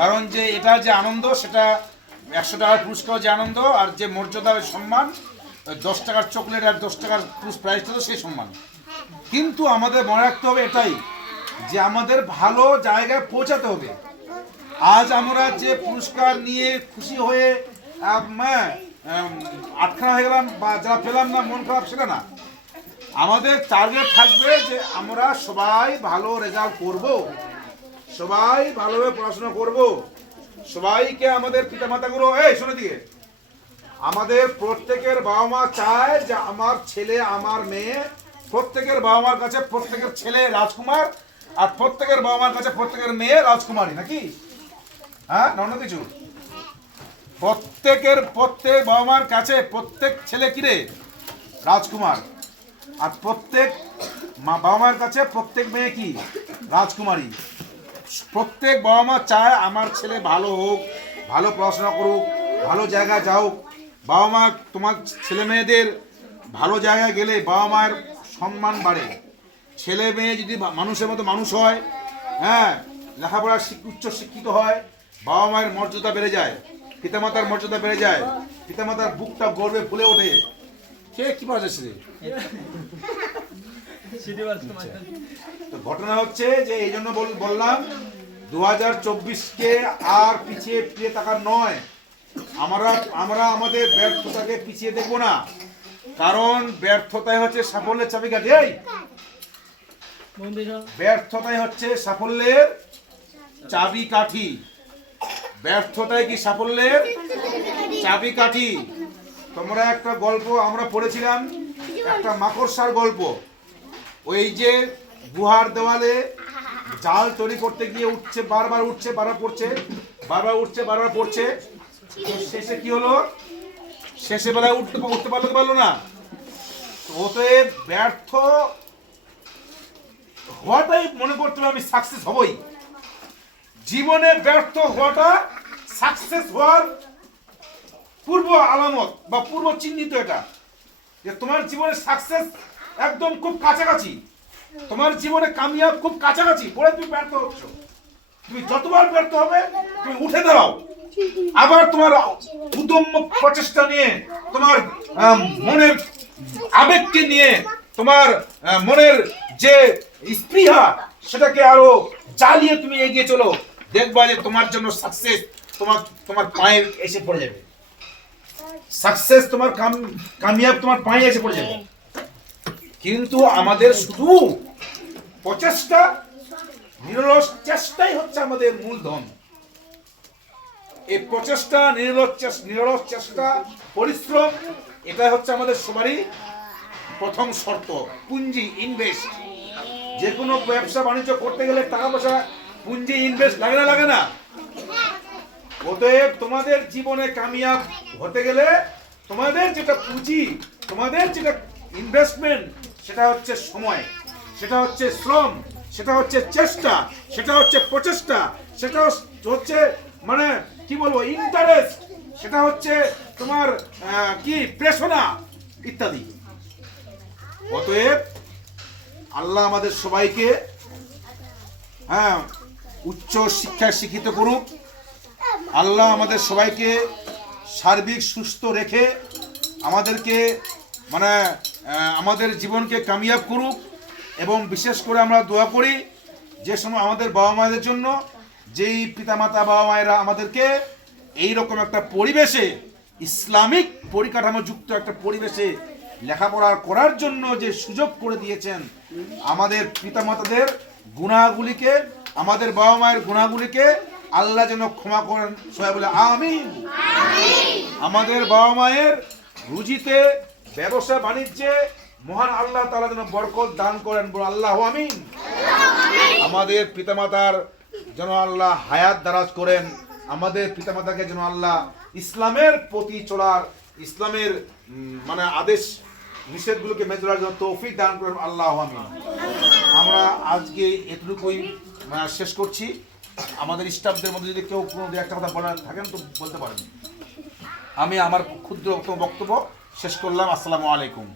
কারণ যে এটা যে আনন্দ সেটা 100 টাকার পুরস্কার যে আনন্দ, আর যে মর্যাদা সম্মান 10 টাকার চকলেট আর 10 টাকার প্রাইজ তো সেই সম্মান। কিন্তু আমাদের মনে রাখতে হবে এটাই যে আমাদের ভালো জায়গায় পৌঁছাতে হবে। আজ আমরা যে পুরস্কার নিয়ে খুশি হয়ে আটখানা হয়ে গেলাম বা যারা পেলাম না মন খারাপ, সেটা না। আমাদের টার্গেট থাকবে যে আমরা সবাই ভালো রেজাল্ট করব, সবাই ভালোভাবে পড়াশোনা করব, সবাইকে আমাদের পিতামাতাগুলো শোনো দিকে আমাদের প্রত্যেকের বাবা মা চায় যে আমার ছেলে আমার মেয়ে, প্রত্যেকের বাবা মার কাছে প্রত্যেকের ছেলে রাজকুমার আর প্রত্যেকের বাবা মার কাছে প্রত্যেকের মেয়ে রাজকুমারী, নাকি? হ্যাঁ, অন্য কিছু? প্রত্যেক বাবা মার কাছে প্রত্যেক ছেলে কিরে রাজকুমার, আর প্রত্যেক বাবা মার কাছে প্রত্যেক মেয়ে কি রাজকুমারী। প্রত্যেক বাবা মা চায় আমার ছেলে ভালো হোক, ভালো পড়াশোনা করুক, ভালো জায়গায় যাওক। বাবা মা তোমার ছেলে মেয়েদের ভালো জায়গায় গেলে বাবা মায়ের সম্মান বাড়ে। ছেলে মেয়ে যদি মানুষের মতো মানুষ হয়, হ্যাঁ, লেখাপড়া উচ্চ শিক্ষিত হয়, বাবা মায়ের মর্যাদা বেড়ে যায়, পিতামাতার মর্যাদা বেড়ে যায়, পিতামাতার বুকটা গর্বে ফুলে ওঠে। সে কি পাচ্ছে? তো ঘটনা হচ্ছে যে এই জন্য বললাম 2024-কে আর পিছিয়ে ফিরে তাকার নয়। আমরা আমাদের ব্যর্থতাকে পিছিয়ে দেখবো না, কারণ ব্যর্থতাই হচ্ছে সাফল্যের চাবিকাঠি। ব্যর্থতাই হচ্ছে সাফল্যের চাবিকাঠি। ব্যর্থতাই কি সাফল্যের চাবিকাঠি? তোমরা একটা গল্প আমরা পড়েছিলাম, একটা মাকড়সার গল্প। ওই যে গুহার দেওয়ালে জাল তৈরি করতে গিয়ে উঠছে, বারবার উঠছে, বারবার পড়ছে, বারবার উঠছে, বারবার পড়ছে। শেষে কি হলো? শেষে বেলায় উঠতে পারলো না। অতএব ব্যর্থ হওয়াটাই মনে করতে হবে আমি সাকসেস হবই। জীবনে ব্যর্থ হওয়াটা সাকসেস হওয়ার পূর্ব আলামত বা পূর্ব চিহ্নিত। এটা যে তোমার জীবনে সাকসেস একদম খুব কাছাকাছি, তোমার জীবনে কামিয়াব খুব কাছাকাছি, পরে তুমি ব্যর্থ হচ্ছ। তুমি যতবার ব্যর্থ হবে তুমি উঠে দাঁড়াও, আবার তোমার উদ্যম প্রচেষ্টা নিয়ে, তোমার মনের আবেগকে নিয়ে, তোমার মনের যে স্পৃহা সেটাকে আরো জ্বালিয়ে তুমি এগিয়ে চলো। দেখবা যে তোমার জন্য সাকসেস তোমার পায়ে এসে পড়ে যাবে। সাকসেস তোমার কামিয়াব তোমার পায়ে এসে পড়ে যাবে। কিন্তু আমাদের শুধু প্রচেষ্টা, নিরলস চেষ্টাই হচ্ছে আমাদের মূলধন। এই প্রচেষ্টা, নিরলস চেষ্টা, পরিশ্রম, এটাই হচ্ছে আমাদের সবারই প্রথম শর্ত। পুঁজি, ইনভেস্ট। যে কোনো ব্যবসা বাণিজ্য করতে গেলে টাকা পয়সা, পুঁজি, ইনভেস্ট লাগে না? অতএব তোমাদের জীবনে কামিয়াব হতে গেলে তোমাদের যেটা পুঁজি, তোমাদের যেটা ইনভেস্টমেন্ট, সেটা হচ্ছে সময়, সেটা হচ্ছে শ্রম, সেটা হচ্ছে চেষ্টা, সেটা হচ্ছে প্রচেষ্টা, সেটা হচ্ছে মানে কি বলবো ইন্টারেস্ট, সেটা হচ্ছে তোমার কি প্রেরণা ইত্যাদি। অতএব আল্লাহ আমাদের সবাইকে উচ্চ শিক্ষায় শিক্ষিত করুক। আল্লাহ আমাদের সবাইকে সার্বিক সুস্থ রেখে আমাদেরকে আমাদের জীবনকে কামিয়াব করুক। এবং বিশেষ করে আমরা দোয়া করি যে সময় আমাদের বাবা মায়েদের জন্য, যেই পিতামাতা বাবা মায়েরা আমাদেরকে এইরকম একটা পরিবেশে, ইসলামিক পরিকাঠামো যুক্ত একটা পরিবেশে লেখাপড়া করার জন্য যে সুযোগ করে দিয়েছেন, আমাদের পিতামাতাদের গুনাহগুলিকে, আমাদের বাবা মায়ের গুনাহগুলিকে আল্লাহ যেন ক্ষমা করেন। সবাই বলে আমিন। আমাদের বাবা মায়ের রুজিতে, ব্যবসা বাণিজ্যে মহান আল্লাহ তাআলা যেন বরকত দান করেন। বলে আল্লাহ আমিন। আমাদের পিতামাতার যেন আল্লাহ হায়াত দারাজ করেন। আমাদের পিতামাতাকে যেন আল্লাহ ইসলামের প্রতি চলার, ইসলামের আদেশ নিষেধগুলোকে মেনে চলার জন্য তৌফিক দান করেন। আল্লাহ আমিন। আমরা আজকে এতটুকুই শেষ করছি। আমাদের স্টাফদের মধ্যে যদি কেউ কোনো একটা কথা বলার থাকেন তো বলতে পারেন। আমি আমার ক্ষুদ্র বক্তব্য শেষ করলাম। আসসালামু আলাইকুম।